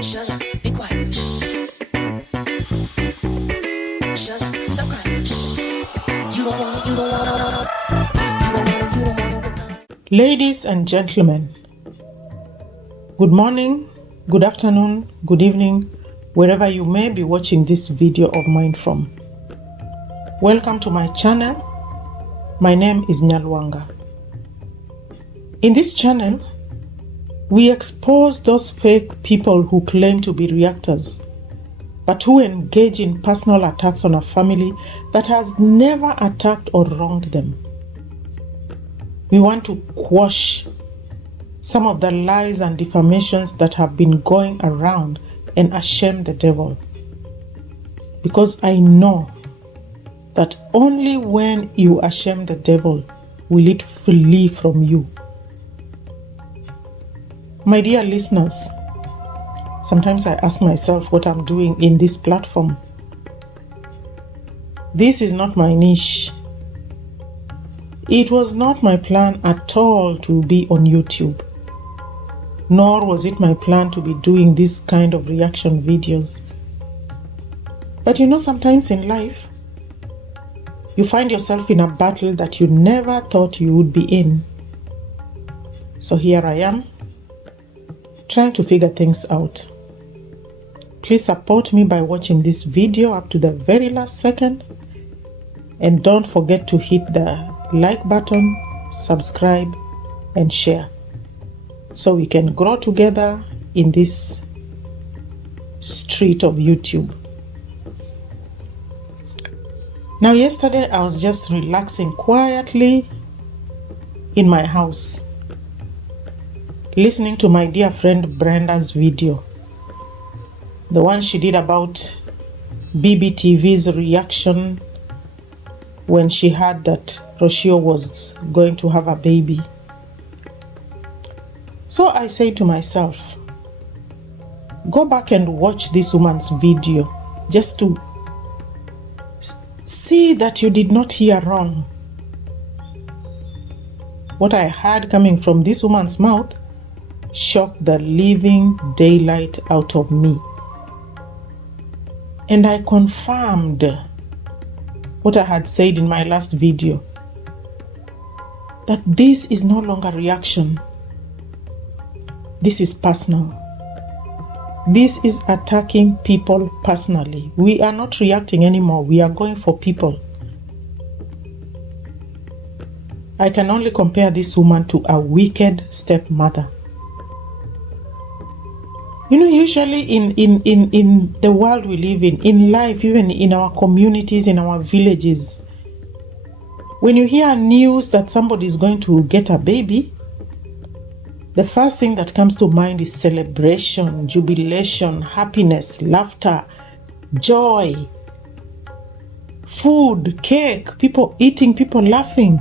Shut up, be quiet. Shh. Shut up, stop crying. Shh. You don't wanna, you don't wanna. You don't wanna, you don't wanna. Ladies and gentlemen, good morning, good afternoon, good evening, wherever you may be watching this video of mine from. Welcome to my channel. My name is Nyabohanse. In this channel, we expose those fake people who claim to be reactors, but who engage in personal attacks on a family that has never attacked or wronged them. We want to quash some of the lies and defamations that have been going around and ashame the devil. Because I know that only when you ashame the devil will it flee from you. My dear listeners, sometimes I ask myself what I'm doing in this platform. This is not my niche. It was not my plan at all to be on YouTube, nor was it my plan to be doing this kind of reaction videos. But you know, sometimes in life, you find yourself in a battle that you never thought you would be in. So here I am, trying to figure things out. Please support me by watching this video up to the very last second, and don't forget to hit the like button, subscribe, and share so we can grow together in this street of YouTube. Now, yesterday I was just relaxing quietly in my house, listening to my dear friend Brenda's video, the one she did about BBTV's reaction when she heard that Rocio was going to have a baby. So I say to myself, go back and watch this woman's video just to see that you did not hear wrong. What I heard coming from this woman's mouth shocked the living daylight out of me. And I confirmed what I had said in my last video, that this is no longer reaction. This is personal. This is attacking people personally. We are not reacting anymore. We are going for people. I can only compare this woman to a wicked stepmother. You know, usually in the world we live in life, even in our communities, in our villages, when you hear news that somebody is going to get a baby, the first thing that comes to mind is celebration, jubilation, happiness, laughter, joy, food, cake, people eating, people laughing.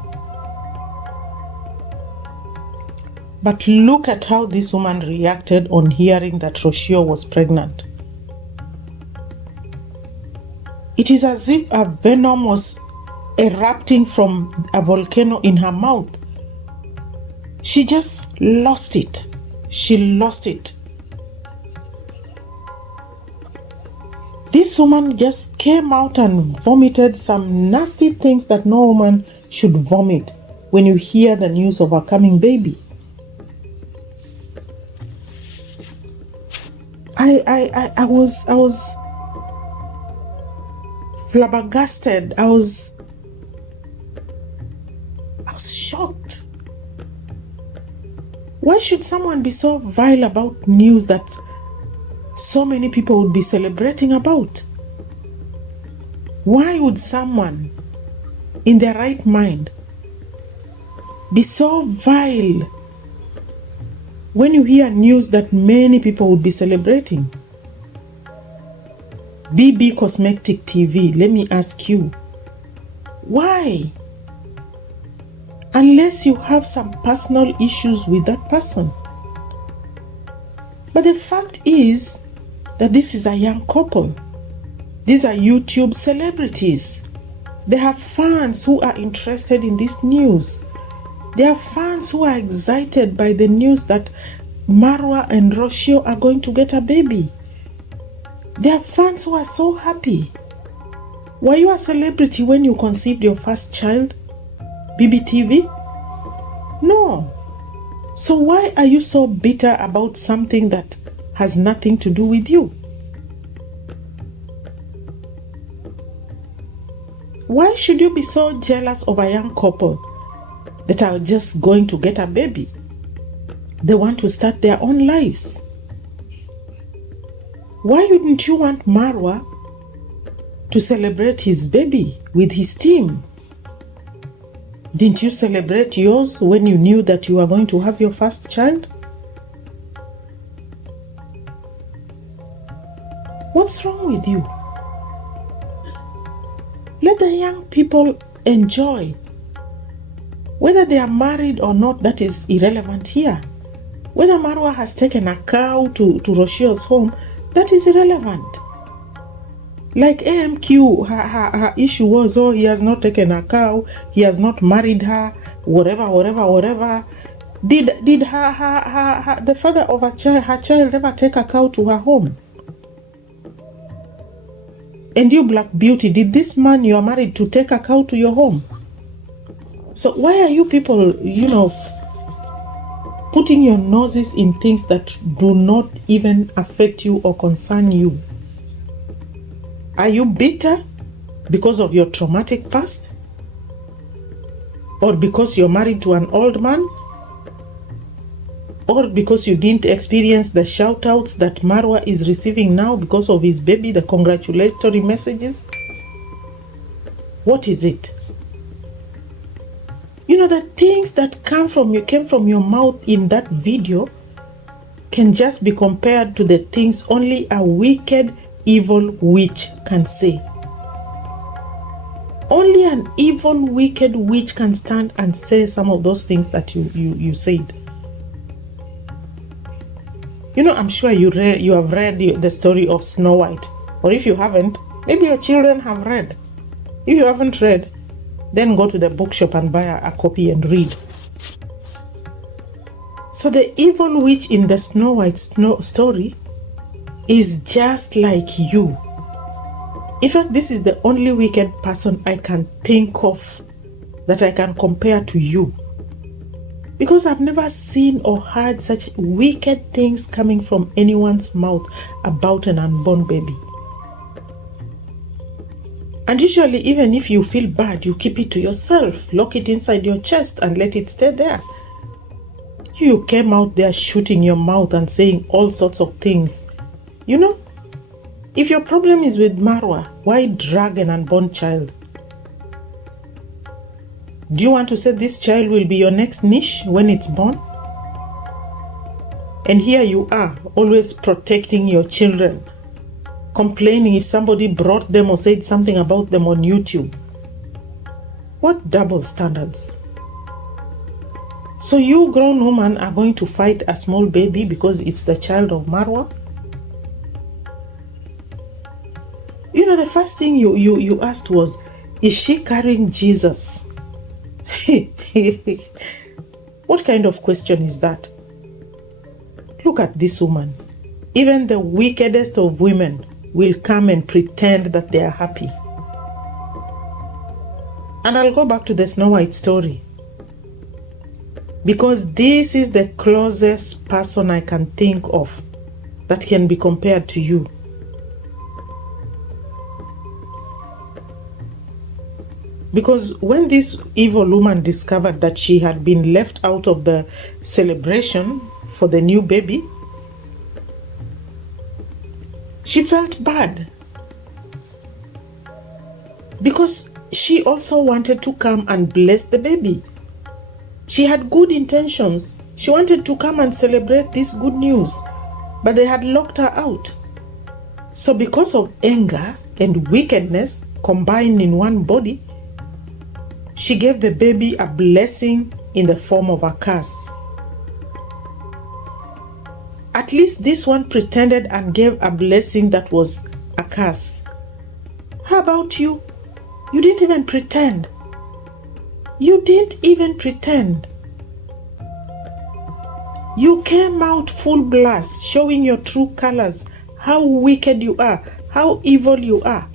But look at how this woman reacted on hearing that Rocio was pregnant. It is as if a venom was erupting from a volcano in her mouth. She just lost it. She lost it. This woman just came out and vomited some nasty things that no woman should vomit when you hear the news of a coming baby. I was flabbergasted. I was shocked. Why should someone be so vile about news that so many people would be celebrating about? Why would someone in their right mind be so vile when you hear news that many people would be celebrating? BB Cosmetic TV, let me ask you, why? Unless you have some personal issues with that person. But the fact is that this is a young couple. These are YouTube celebrities. They have fans who are interested in this news. There are fans who are excited by the news that Marwa and Rocio are going to get a baby. Their fans were so happy. Were you a celebrity when you conceived your first child? BBTV? No. So why are you so bitter about something that has nothing to do with you? Why should you be so jealous of a young couple that are just going to get a baby? They want to start their own lives. Why wouldn't you want Marwa to celebrate his baby with his team? Didn't you celebrate yours when you knew that you were going to have your first child? What's wrong with you? Let the young people enjoy. Whether they are married or not, that is irrelevant here. Whether Marwa has taken a cow to Rocio's home, that is irrelevant. Like AMQ, her issue was, oh, he has not taken a cow, he has not married her, whatever. Did the father of her child ever take a cow to her home? And you, Black Beauty, did this man you are married to take a cow to your home? So why are you people, putting your noses in things that do not even affect you or concern you? Are you bitter because of your traumatic past? Or because you're married to an old man? Or because you didn't experience the shout-outs that Marwa is receiving now because of his baby, the congratulatory messages? What is it? The things that came from your mouth in that video can just be compared to the things only a wicked, evil witch can say. Only an evil, wicked witch can stand and say some of those things that you said. I'm sure you have read the story of Snow White. Or if you haven't, maybe your children have read. If you haven't read, then go to the bookshop and buy a copy and read. So the evil witch in the Snow White story is just like you. In fact, this is the only wicked person I can think of that I can compare to you. Because I've never seen or heard such wicked things coming from anyone's mouth about an unborn baby. And usually, even if you feel bad, you keep it to yourself, lock it inside your chest and let it stay there. You came out there shooting your mouth and saying all sorts of things. If your problem is with Marwa, why drag an unborn child? Do you want to say this child will be your next niche when it's born? And here you are, always protecting your children, complaining if somebody brought them or said something about them on YouTube. What double standards? So you grown woman are going to fight a small baby because it's the child of Marwa? The first thing you asked was, is she carrying Jesus? What kind of question is that? Look at this woman. Even the wickedest of women will come and pretend that they are happy. And I'll go back to the Snow White story, because this is the closest person I can think of that can be compared to you. Because when this evil woman discovered that she had been left out of the celebration for the new baby, she felt bad. Because she also wanted to come and bless the baby. She had good intentions. She wanted to come and celebrate this good news, but they had locked her out. So because of anger and wickedness combined in one body, she gave the baby a blessing in the form of a curse. At least this one pretended and gave a blessing that was a curse. How about you? You didn't even pretend. You didn't even pretend. You came out full blast, showing your true colors, how wicked you are, how evil you are.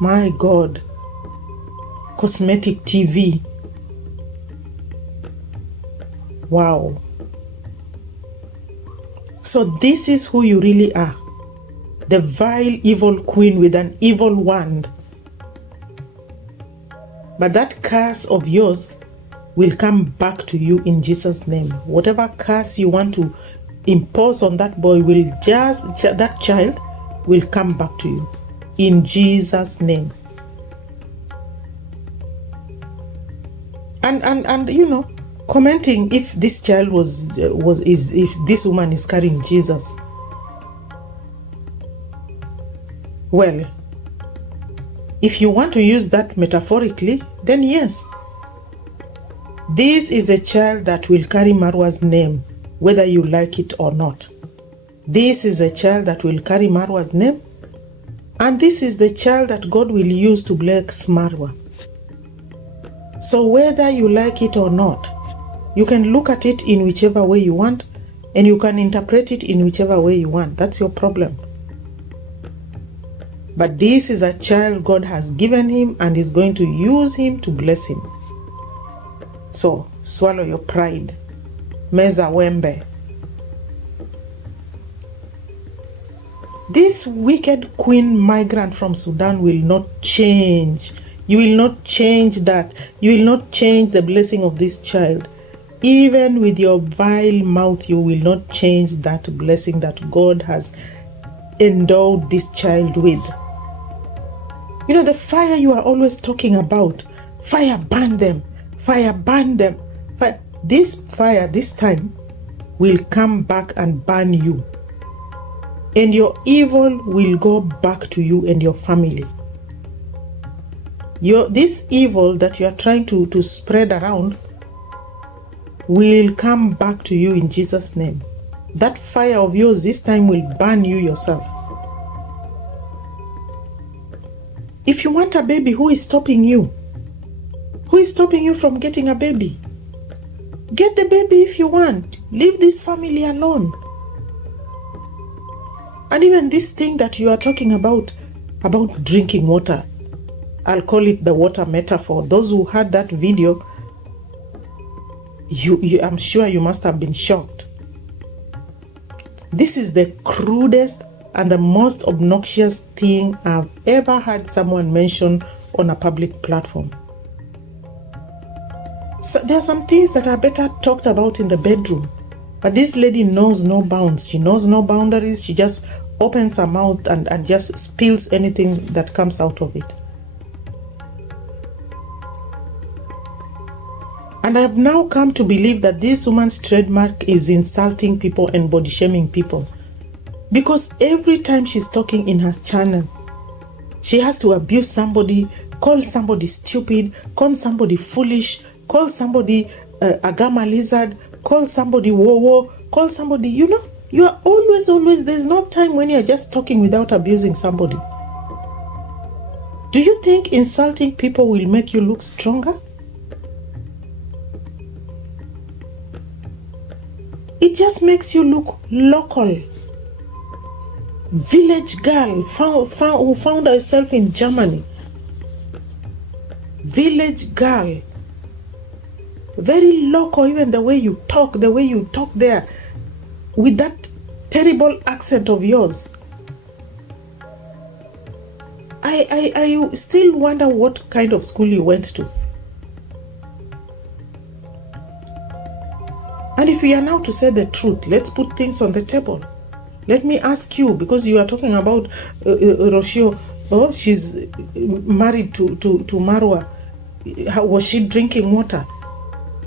My God. Cosmetic TV. Wow. So this is who you really are. The vile evil queen with an evil wand. But that curse of yours will come back to you in Jesus' name. Whatever curse you want to impose on that boy that child will come back to you in Jesus' name. And you know, commenting if this child if this woman is carrying Jesus. Well, if you want to use that metaphorically, then yes. This is a child that will carry Marwa's name, whether you like it or not. This is a child that will carry Marwa's name, and this is the child that God will use to bless Marwa. So whether you like it or not, you can look at it in whichever way you want, and you can interpret it in whichever way you want. That's your problem. But this is a child God has given him and is going to use him to bless him. So swallow your pride. Meza wembe. This wicked queen migrant from Sudan will not change. You will not change that. You will not change the blessing of this child. Even with your vile mouth, you will not change that blessing that God has endowed this child with. You know, the fire you are always talking about, fire burn them, fire burn them. This fire this time will come back and burn you. And your evil will go back to you and your family. This evil that you are trying to spread around will come back to you in Jesus' name. That fire of yours this time will burn you yourself. If you want a baby, who is stopping you? Who is stopping you from getting a baby? Get the baby if you want. Leave this family alone. And even this thing that you are talking about drinking water, I'll call it the water metaphor. Those who heard that video, I'm sure you must have been shocked. This is the crudest and the most obnoxious thing I've ever heard someone mention on a public platform. So there are some things that are better talked about in the bedroom. But this lady knows no bounds. She knows no boundaries. She just opens her mouth and just spills anything that comes out of it. And I've now come to believe that this woman's trademark is insulting people and body shaming people. Because every time she's talking in her channel, she has to abuse somebody, call somebody stupid, call somebody foolish, call somebody a gamma lizard, call somebody wowo, call somebody, you know, you are always, there's no time when you're just talking without abusing somebody. Do you think insulting people will make you look stronger? It just makes you look local. Village girl who found herself in Germany. Village girl. Very local, even the way you talk there. With that terrible accent of yours. I still wonder what kind of school you went to. And if we are now to say the truth, let's put things on the table. Let me ask you, because you are talking about Rocio. Oh, she's married to Marwa. How was she drinking water?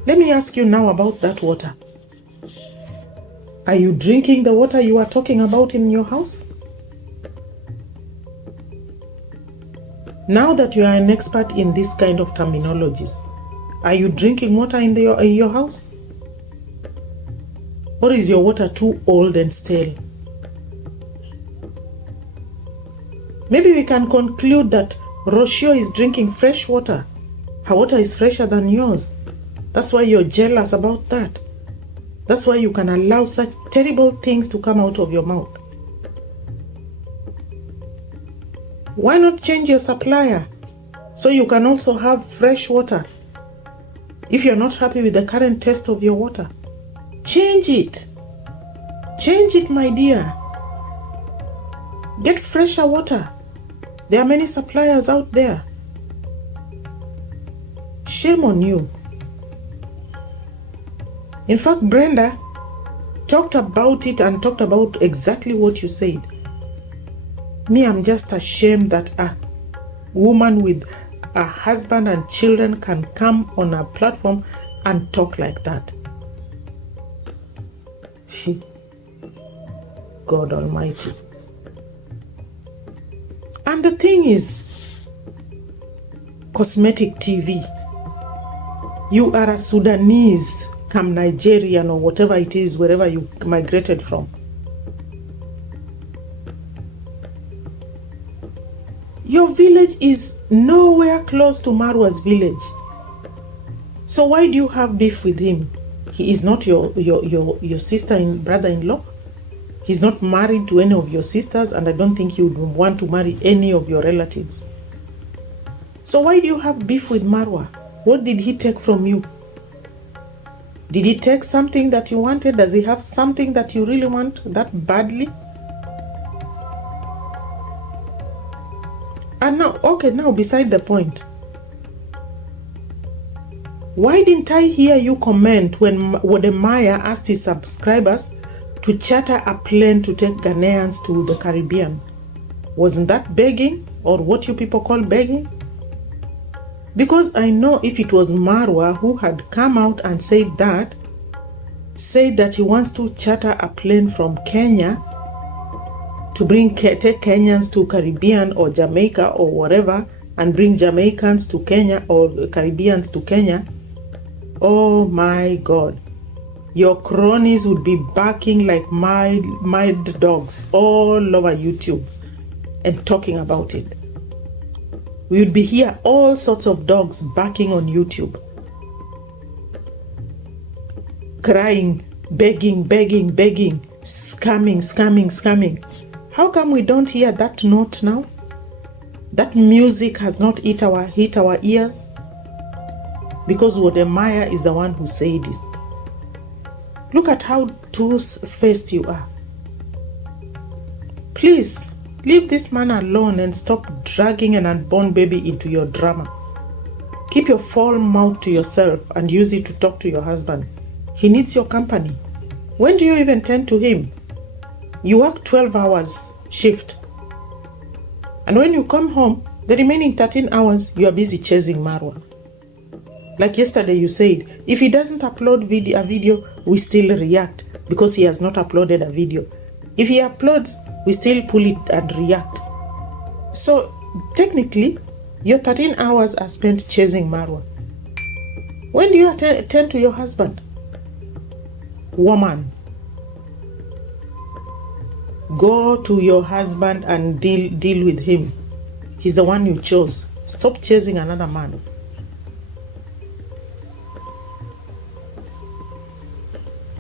Let me ask you now about that water. Are you drinking the water you are talking about in your house? Now that you are an expert in this kind of terminologies, are you drinking water in your house? Or is your water too old and stale? Maybe we can conclude that Rocio is drinking fresh water Her water is fresher than yours. That's why you're jealous about that. That's why you can allow such terrible things to come out of your mouth. Why not change your supplier so you can also have fresh water? If you're not happy with the current taste of your water, change it. Change it, my dear. Get fresher water. There are many suppliers out there. Shame on you. In fact, Brenda talked about it and talked about exactly what you said. Me, I'm just ashamed that a woman with a husband and children can come on a platform and talk like that. God Almighty. And the thing is, cosmetic TV. You are a Sudanese, come Nigerian or whatever it is, wherever you migrated from. Your village is nowhere close to Marwa's village. So why do you have beef with him? He is not your sister and brother-in-law. He's not married to any of your sisters, and I don't think he would want to marry any of your relatives. So why do you have beef with Marwa? What did he take from you? Did he take something that you wanted? Does he have something that you really want that badly? And now, okay, now beside the point. Why didn't I hear you comment when Wodemaya asked his subscribers to charter a plane to take Ghanaians to the Caribbean? Wasn't that begging, or what you people call begging? Because I know if it was Marwa who had come out and said that he wants to charter a plane from Kenya to take Kenyans to Caribbean or Jamaica or whatever, and bring Jamaicans to Kenya or Caribbeans to Kenya, oh my God. Your cronies would be barking like mad dogs all over YouTube and talking about it. We would be here, all sorts of dogs barking on YouTube, crying, begging, scamming. How come we don't hear that note now? That music has not hit our ears? Because Wodemaya is the one who said it. Look at how two-faced you are. Please, leave this man alone and stop dragging an unborn baby into your drama. Keep your foul mouth to yourself and use it to talk to your husband. He needs your company. When do you even tend to him? You work 12 hours shift. And when you come home, the remaining 13 hours, you are busy chasing Marwa. Like yesterday you said, if he doesn't upload a video, we still react because he has not uploaded a video. If he uploads, we still pull it and react. So technically, your 13 hours are spent chasing Marwa. When do you attend to your husband? Woman, go to your husband and deal with him. He's the one you chose. Stop chasing another man.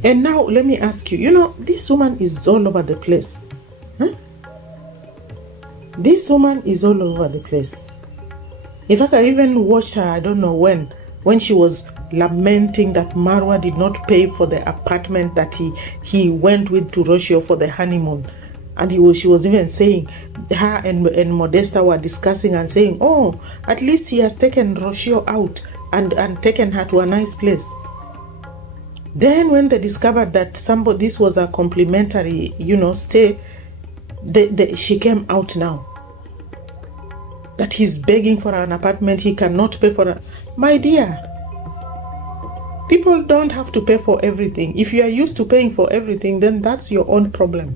And now let me ask you, this woman is all over the place. Huh? This woman is all over the place. In fact, I even watched her, I don't know when she was lamenting that Marwa did not pay for the apartment that he went with to Rocio for the honeymoon. And she was even saying, her and Modesta were discussing and saying, oh, at least he has taken Rocio out and taken her to a nice place. Then when they discovered that this was a complimentary, stay, she came out now. That he's begging for an apartment, he cannot pay for it. My dear, people don't have to pay for everything. If you are used to paying for everything, then that's your own problem.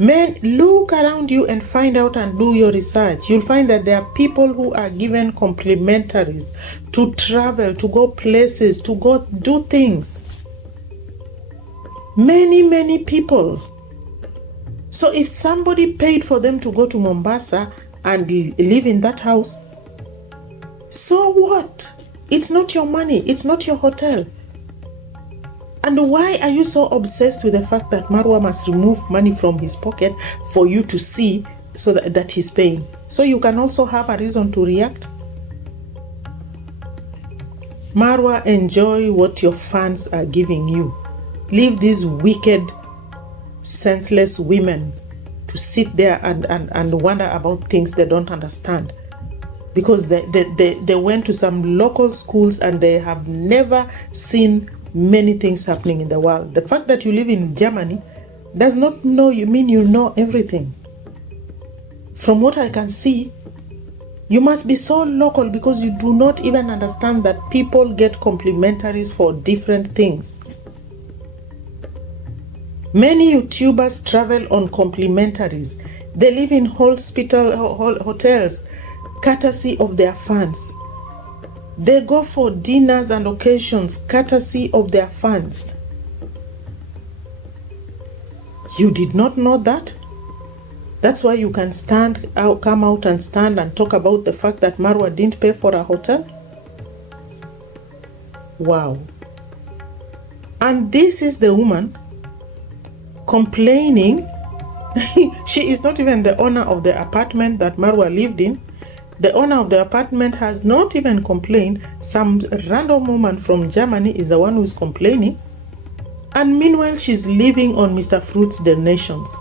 Men, look around you and find out and do your research. You'll find that there are people who are given complimentaries to travel, to go places, to go do things. Many people. So if somebody paid for them to go to Mombasa and live in that house. So what? It's not your money. It's not your hotel. And why are you so obsessed with the fact that Marwa must remove money from his pocket for you to see so that he's paying? So you can also have a reason to react. Marwa, enjoy what your fans are giving you. Leave these wicked, senseless women to sit there and wonder about things they don't understand. Because they went to some local schools and they have never seen many things happening in the world. The fact that you live in Germany does not mean you know everything. From what I can see, you must be so local because you do not even understand that people get complimentaries for different things. Many YouTubers travel on complimentaries. They live in hotels, courtesy of their fans. They go for dinners and occasions, courtesy of their fans. You did not know that? That's why you can come out and stand and talk about the fact that Marwa didn't pay for a hotel? Wow. And this is the woman complaining. She is not even the owner of the apartment that Marwa lived in. The owner of the apartment has not even complained. Some random woman from Germany is the one who is complaining. And meanwhile, she's living on Mr. Fruit's donations.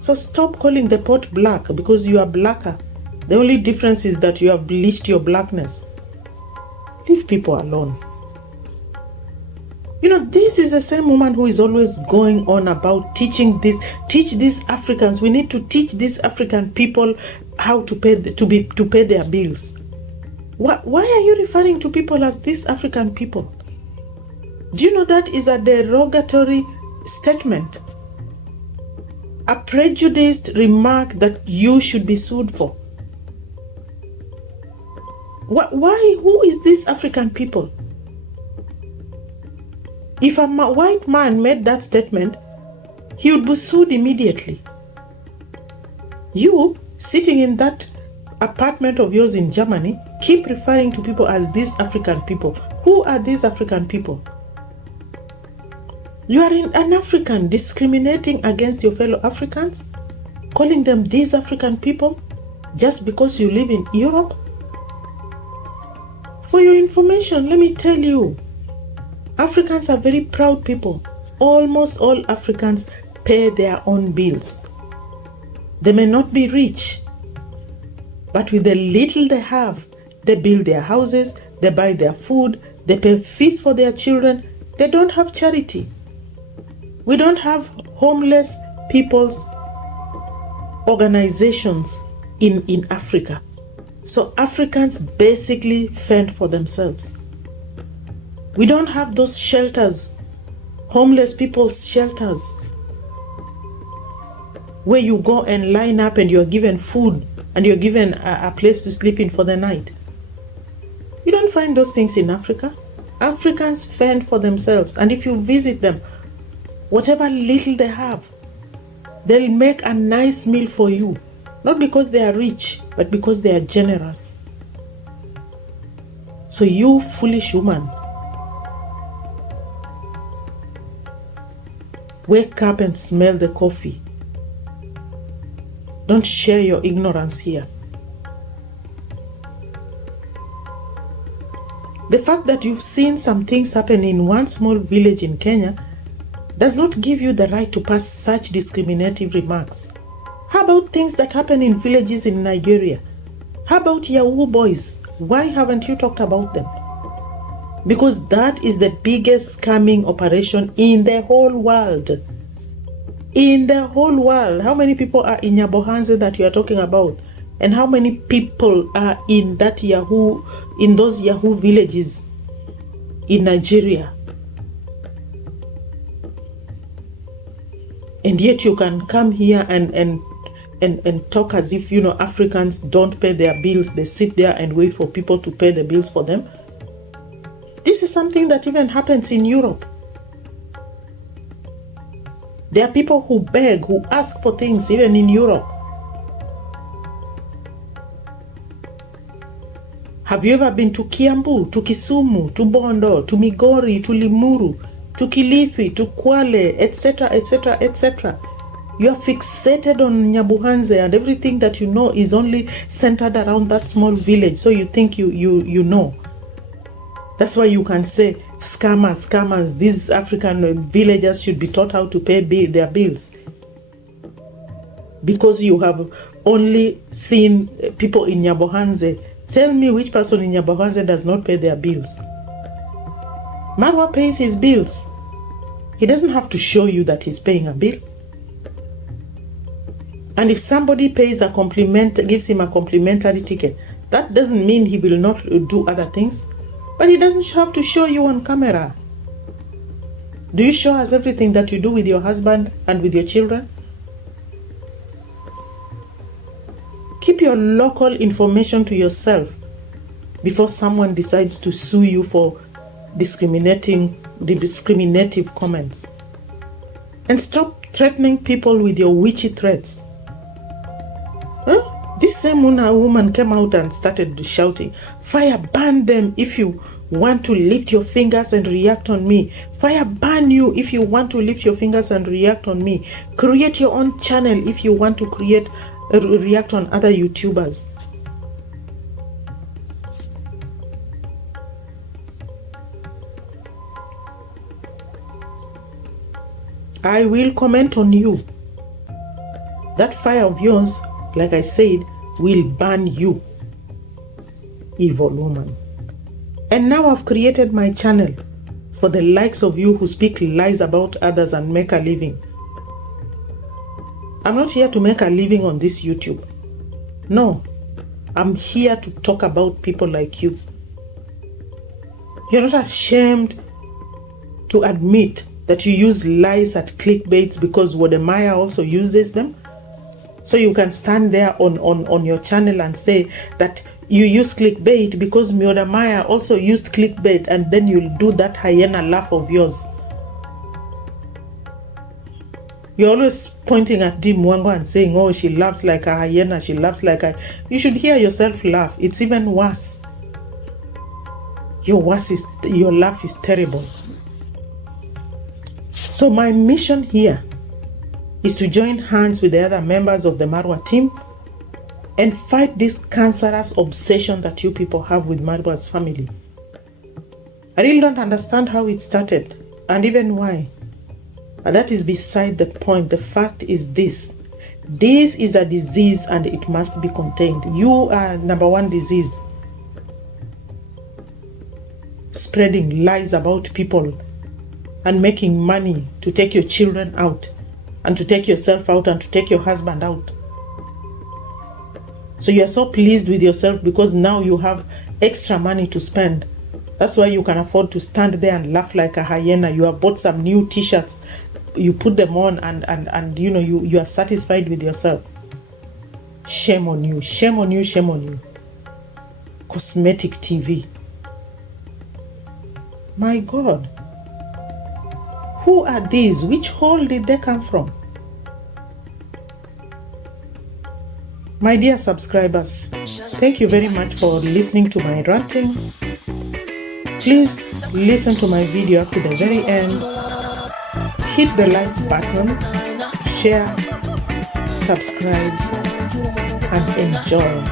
So stop calling the pot black because you are blacker. The only difference is that you have bleached your blackness. Leave people alone. You know, this is the same woman who is always going on about teach these Africans. We need to teach these African people how to pay their bills. Why are you referring to people as these African people? Do you know that is a derogatory statement? A prejudiced remark that you should be sued for. Why? Who is these African people? If a white man made that statement, he would be sued immediately. You, sitting in that apartment of yours in Germany, keep referring to people as these African people. Who are these African people? You are an African discriminating against your fellow Africans, calling them these African people just because you live in Europe? For your information, let me tell you, Africans are very proud people. Almost all Africans pay their own bills. They may not be rich, but with the little they have, they build their houses, they buy their food, they pay fees for their children. They don't have charity. We don't have homeless people's organizations in Africa. So Africans basically fend for themselves. We don't have those shelters, homeless people's shelters, where you go and line up and you're given food and you're given a place to sleep in for the night. You don't find those things in Africa. Africans fend for themselves. And if you visit them, whatever little they have, they'll make a nice meal for you. Not because they are rich, but because they are generous. So you foolish woman, wake up and smell the coffee. Don't share your ignorance here. The fact that you've seen some things happen in one small village in Kenya does not give you the right to pass such discriminative remarks. How about things that happen in villages in Nigeria? How about Yahoo boys? Why haven't you talked about them? Because that is the biggest scamming operation in the whole world. In the whole world. How many people are in nyabohanse that you are talking about? And how many people are in those Yahoo villages in Nigeria? And yet you can come here and talk as if, Africans don't pay their bills. They sit there and wait for people to pay the bills for them. This is something that even happens in Europe. There are people who beg, who ask for things even in Europe. Have you ever been to Kiambu, to Kisumu, to Bondo, to Migori, to Limuru, to Kilifi, to Kwale, etc., etc., etc.? You are fixated on Nyabohanse, and everything that you know is only centered around that small village. So you think you know. That's why you can say scammers. These African villagers should be taught how to pay their bills. Because you have only seen people in Nyabohanse. Tell me which person in Nyabohanse does not pay their bills. Marwa pays his bills. He doesn't have to show you that he's paying a bill. And if somebody gives him a complimentary ticket, that doesn't mean he will not do other things. But he doesn't have to show you on camera. Do you show us everything that you do with your husband and with your children? Keep your local information to yourself before someone decides to sue you for discriminative comments. And stop threatening people with your witchy threats. This same woman came out and started shouting, "Fire burn them if you want to lift your fingers and react on me. Fire burn you if you want to lift your fingers and react on me. Create your own channel if you want to react on other YouTubers." I will comment on you. That fire of yours, like I said, will burn you, evil woman. And now I've created my channel for the likes of you who speak lies about others and make a living. I'm not here to make a living on this YouTube. No, I'm here to talk about people like you. You're not ashamed to admit that you use lies at clickbaits because Wodemaya also uses them? So you can stand there on your channel and say that you use clickbait because Wodemaya also used clickbait, and then you'll do that hyena laugh of yours. You're always pointing at Di Mwango and saying, "Oh, she laughs like a hyena, she laughs like a..." You should hear yourself laugh. It's even worse. Your laugh is terrible. So my mission here is to join hands with the other members of the Marwa team and fight this cancerous obsession that you people have with Marwa's family. I really don't understand how it started and even why. But that is beside the point. The fact is this. This is a disease and it must be contained. You are number one disease. Spreading lies about people and making money to take your children out and to take yourself out and to take your husband out. So you are so pleased with yourself because now you have extra money to spend. That's why you can afford to stand there and laugh like a hyena. You have bought some new t-shirts, you put them on and you know you are satisfied with yourself. Shame on you, shame on you, shame on you. Cosmetic TV. My God. Who are these? Which hole did they come from? My dear subscribers, thank you very much for listening to my ranting. Please listen to my video up to the very end. Hit the like button, share, subscribe, and enjoy.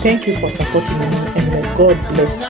Thank you for supporting me, and may God bless you.